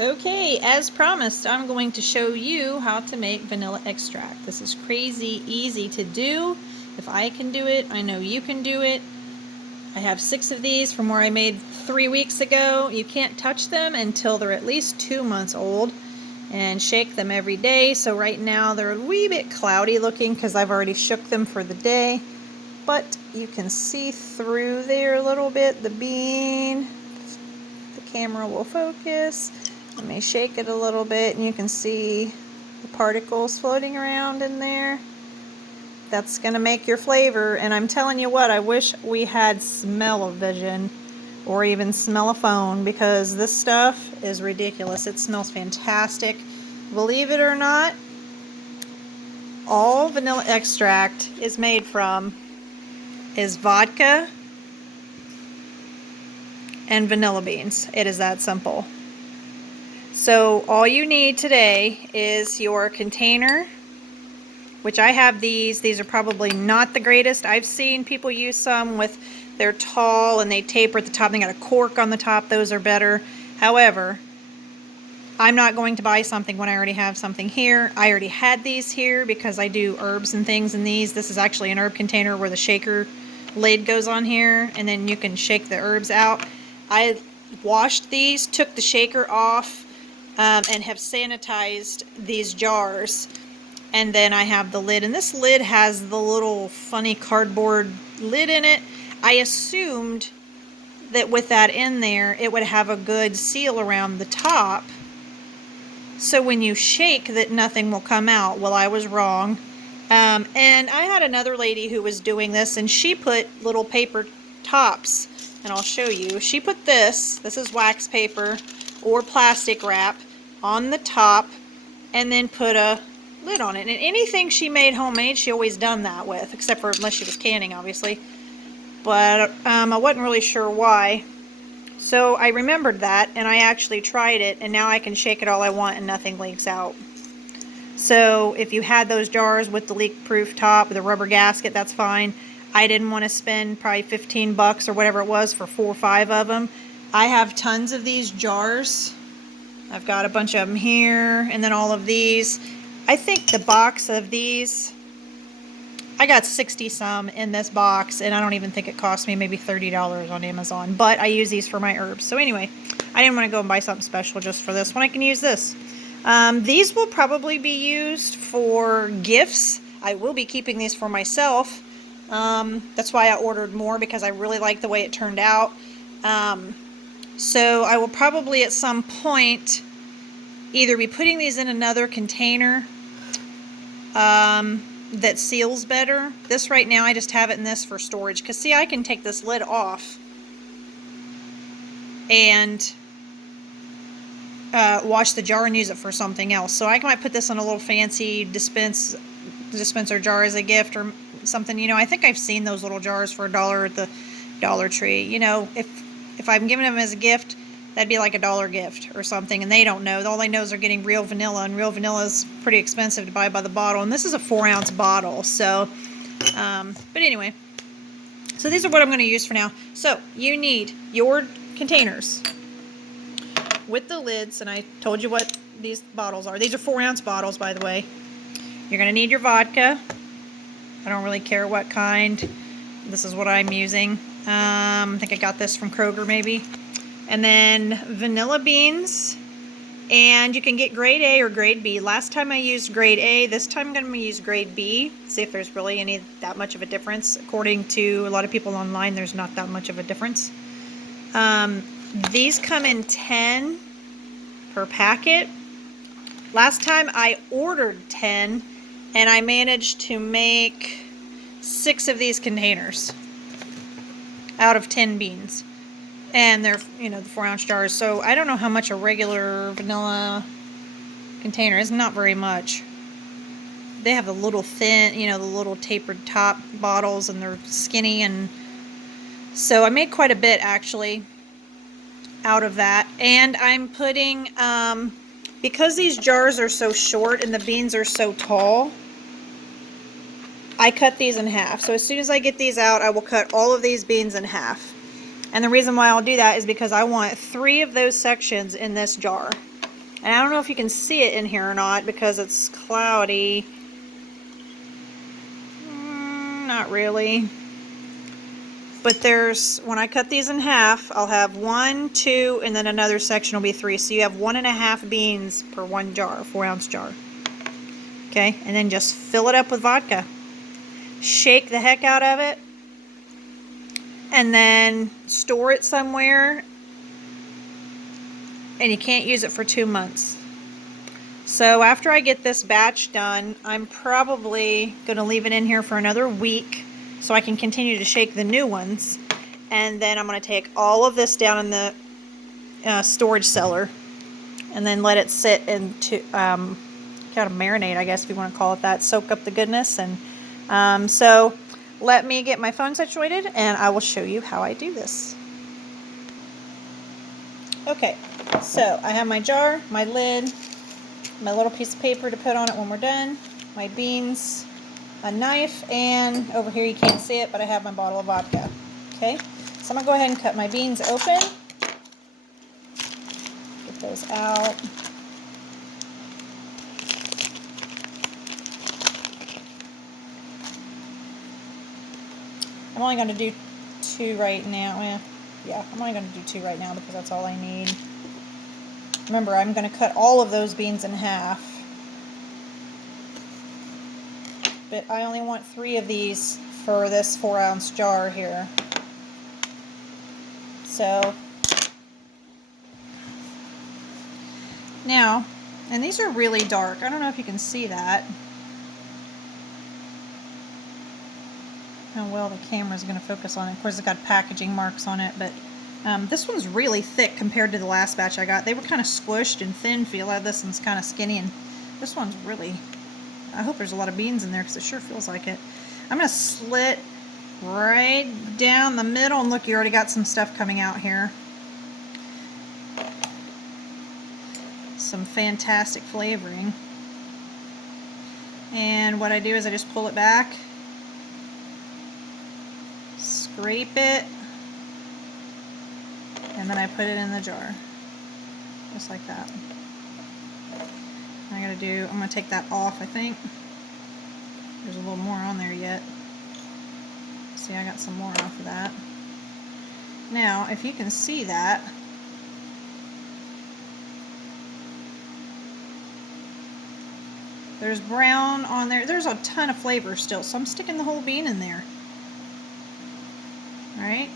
Okay, as promised, I'm going to show you how to make vanilla extract. This is crazy easy to do. If I can do it, I know you can do it. I have 6 of these from where I made 3 weeks ago. You can't touch them until they're at least 2 months old, and shake them every day. So right now they're a wee bit cloudy looking because I've already shook them for the day. But you can see through there a little bit, the bean. The camera will focus. Let me shake it a little bit and you can see the particles floating around in there. That's going to make your flavor, and I'm telling you what, I wish we had smell-o-vision or even smell-o-phone, because this stuff is ridiculous. It smells fantastic. Believe it or not, all vanilla extract is made from is vodka and vanilla beans. It is that simple. So all you need today is your container, which I have these. These are probably not the greatest. I've seen people use some with, they're tall and they taper at the top. They got a cork on the top. Those are better. However, I'm not going to buy something when I already have something here. I already had these here because I do herbs and things in these. This is actually an herb container where the shaker lid goes on here, and then you can shake the herbs out. I washed these, took the shaker off, and have sanitized these jars. And then I have the lid, and this lid has the little funny cardboard lid in it. I assumed that with that in there, it would have a good seal around the top, so when you shake that nothing will come out. Well, I was wrong. And I had another lady who was doing this, and she put little paper tops, and I'll show you. She put this is wax paper or plastic wrap, on the top, and then put a lid on it. And anything she made homemade, she always done that with, except for unless she was canning, obviously. But I wasn't really sure why. So I remembered that, and I actually tried it, and now I can shake it all I want and nothing leaks out. So if you had those jars with the leak-proof top, with a rubber gasket, that's fine. I didn't want to spend probably 15 bucks or whatever it was for 4 or 5 of them. I have tons of these jars. I've got a bunch of them here, and then all of these. I think the box of these, I got 60 some in this box, and I don't even think it cost me maybe $30 on Amazon, but I use these for my herbs. So anyway, I didn't want to go and buy something special just for this one. I can use this. These will probably be used for gifts. I will be keeping these for myself. That's why I ordered more, because I really like the way it turned out. So I will probably at some point either be putting these in another container that seals better. This right now, I just have it in this for storage, because see, I can take this lid off and wash the jar and use it for something else. So I might put this in a little fancy dispenser jar as a gift or something. You know, I think I've seen those little jars for $1 at the Dollar Tree. You know, if I'm giving them as a gift, that'd be like $1 gift or something, and they don't know. All they know is they're getting real vanilla, and real vanilla is pretty expensive to buy by the bottle. And this is a 4-ounce bottle, so, but anyway. So these are what I'm going to use for now. So you need your containers with the lids, and I told you what these bottles are. These are 4-ounce bottles, by the way. You're going to need your vodka. I don't really care what kind. This is what I'm using. I think I got this from Kroger, maybe. And then vanilla beans, and you can get grade A or grade B. Last time I used grade A. This time I'm going to use grade B. See if there's really that much of a difference. According to a lot of people online, there's not that much of a difference. These come in 10 per packet. Last time I ordered 10, and I managed to make 6 of these containers out of 10 beans. And they're, you know, the 4-ounce jars. So I don't know how much a regular vanilla container is. Not very much. They have the little thin, you know, the little tapered top bottles, and they're skinny. And so I made quite a bit, actually, out of that. And I'm putting, because these jars are so short and the beans are so tall, I cut these in half. So as soon as I get these out, I will cut all of these beans in half. And the reason why I'll do that is because I want 3 of those sections in this jar. And I don't know if you can see it in here or not because it's cloudy. Not really. But there's, when I cut these in half, I'll have 1, 2, and then another section will be 3. So you have 1.5 beans per 1 jar, 4-ounce jar. Okay, and then just fill it up with vodka. Shake the heck out of it. And then store it somewhere. And you can't use it for 2 months. So after I get this batch done, I'm probably going to leave it in here for another week so I can continue to shake the new ones. And then I'm going to take all of this down in the storage cellar and then let it sit into kind of marinate, I guess if you want to call it that, soak up the goodness. And so let me get my phone situated and I will show you how I do this. Okay, so I have my jar, my lid, my little piece of paper to put on it when we're done, my beans, a knife, and over here you can't see it, but I have my bottle of vodka. Okay, so I'm going to go ahead and cut my beans open. Get those out. I'm only going to do 2 right now. Yeah, I'm only going to do 2 right now because that's all I need. Remember, I'm going to cut all of those beans in half. But I only want 3 of these for this 4-ounce jar here. So, now, and these are really dark. I don't know if you can see that. How well the camera's going to focus on it. Of course, it's got packaging marks on it, but this one's really thick compared to the last batch I got. They were kind of squished and thin feel. This one's kind of skinny, and this one's really, I hope there's a lot of beans in there because it sure feels like it. I'm going to slit right down the middle, and look, you already got some stuff coming out here. Some fantastic flavoring. And what I do is I just pull it back, scrape it, and then I put it in the jar. Just like that. I'm going to take that off, I think. There's a little more on there yet. See, I got some more off of that. Now, if you can see that, there's brown on there. There's a ton of flavor still, so I'm sticking the whole bean in there. Alright.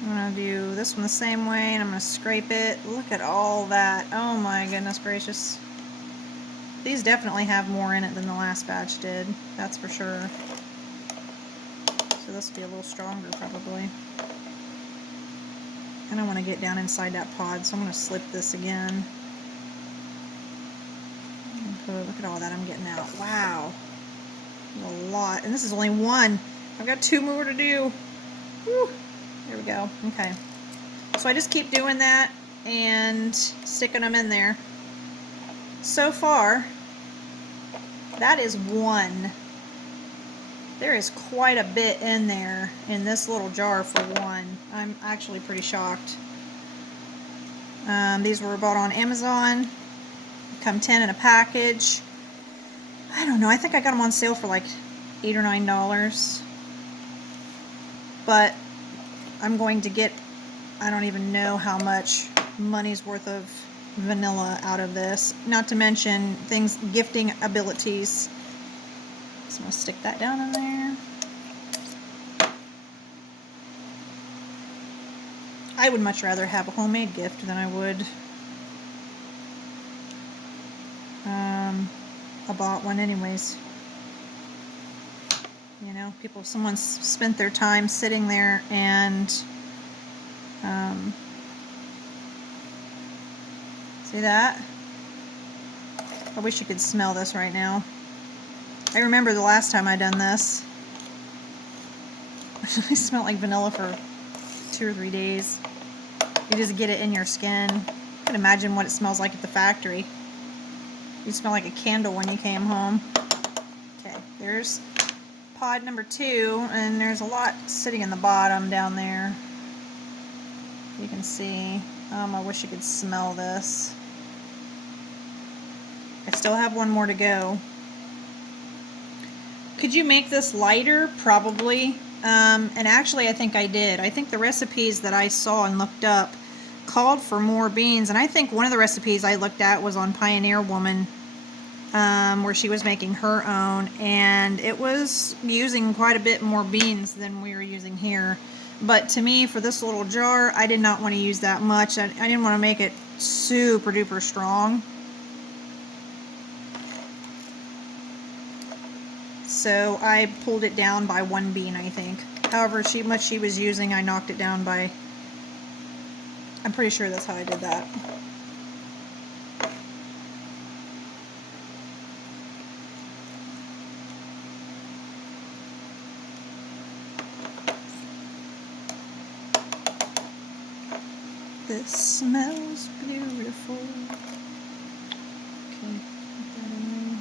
I'm going to do this one the same way, and I'm going to scrape it. Look at all that. Oh my goodness gracious. These definitely have more in it than the last batch did. That's for sure. So this will be a little stronger probably. And I want to get down inside that pod, so I'm going to slip this again. Look at all that I'm getting out. Wow. A lot. And this is only 1. I've got 2 more to do. Whew. There we go. Okay. So I just keep doing that and sticking them in there. So far, that is 1. There is quite a bit in there in this little jar for 1. I'm actually pretty shocked. These were bought on Amazon. Come 10 in a package. I don't know. I think I got them on sale for like $8 or $9. But I'm going to get, I don't even know how much money's worth of vanilla out of this. Not to mention gifting abilities. So I'm going to stick that down in there. I would much rather have a homemade gift than I would a bought one anyways. You know, someone's spent their time sitting there and see that? I wish you could smell this right now. I remember the last time I done this. I smelled like vanilla for 2 or 3 days. You just get it in your skin. I can imagine what it smells like at the factory. You smell like a candle when you came home. Okay, there's pod number 2, and there's a lot sitting in the bottom down there. You can see. I wish you could smell this. I still have one more to go. Could you make this lighter? Probably. And actually I think I did. I think the recipes that I saw and looked up called for more beans, and I think one of the recipes I looked at was on Pioneer Woman, where she was making her own, and it was using quite a bit more beans than we were using here. But to me, for this little jar, I did not want to use that much. I didn't want to make it super duper strong. So I pulled it down by 1 bean, I think. However much she was using, I knocked it down by... I'm pretty sure that's how I did that. This smells beautiful. Okay, put that in there.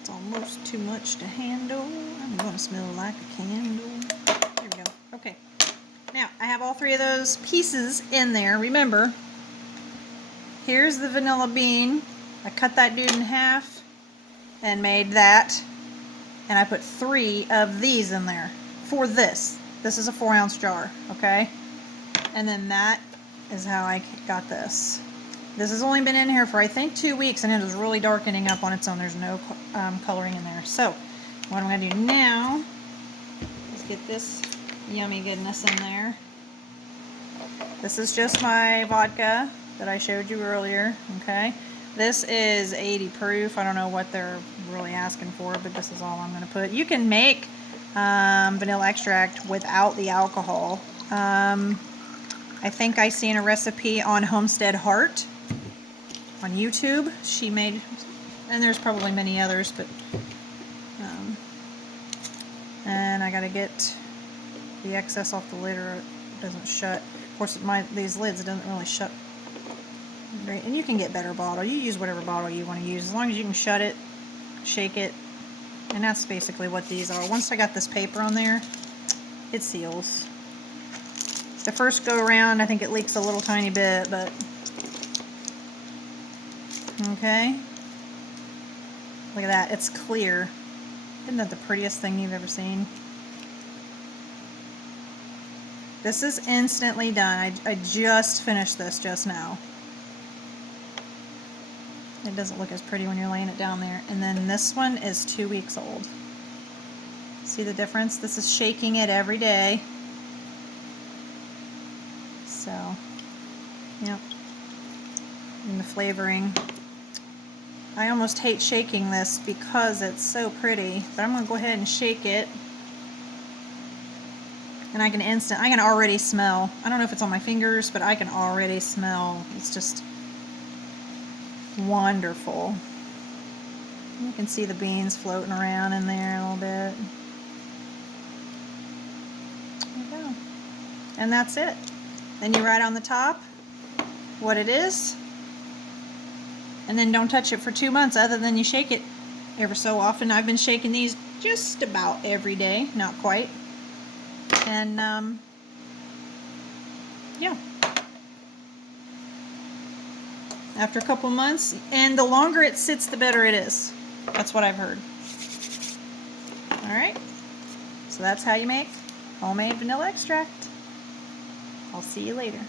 It's almost too much to handle. I'm gonna smell like a candle. There we go. Okay. Now, I have all 3 of those pieces in there. Remember, here's the vanilla bean. I cut that dude in half and made that. And I put 3 of these in there for this. This is a 4-ounce jar, okay? And then that is how I got this. This has only been in here for, I think, 2 weeks, and it is really darkening up on its own. There's no coloring in there. So, what I'm going to do now is get this yummy goodness in there. This is just my vodka that I showed you earlier, okay? This is 80 proof. I don't know what they're really asking for, but this is all I'm going to put. You can make vanilla extract without the alcohol. I think I seen a recipe on Homestead Heart on YouTube. She made, and there's probably many others, but and I got to get the excess off the lid or it doesn't shut. Of course, these lids doesn't really shut. Great. And you can get better bottle. You use whatever bottle you want to use, as long as you can shut it, shake it, and that's basically what these are. Once I got this paper on there, it seals. The first go around, I think it leaks a little tiny bit, but okay. Look at that, it's clear. Isn't that the prettiest thing you've ever seen? This is instantly done. I just finished this just now. It doesn't look as pretty when you're laying it down there. And then this one is 2 weeks old. See the difference? This is shaking it every day. So, yep. And the flavoring. I almost hate shaking this because it's so pretty, but I'm going to go ahead and shake it. And I can already smell. I don't know if it's on my fingers, but I can already smell. It's just wonderful. You can see the beans floating around in there a little bit. There you go. And that's it. Then you write on the top what it is. And then don't touch it for 2 months other than you shake it ever so often. I've been shaking these just about every day. Not quite. And yeah. After a couple months, and the longer it sits, the better it is. That's what I've heard. Alright, so that's how you make homemade vanilla extract. I'll see you later.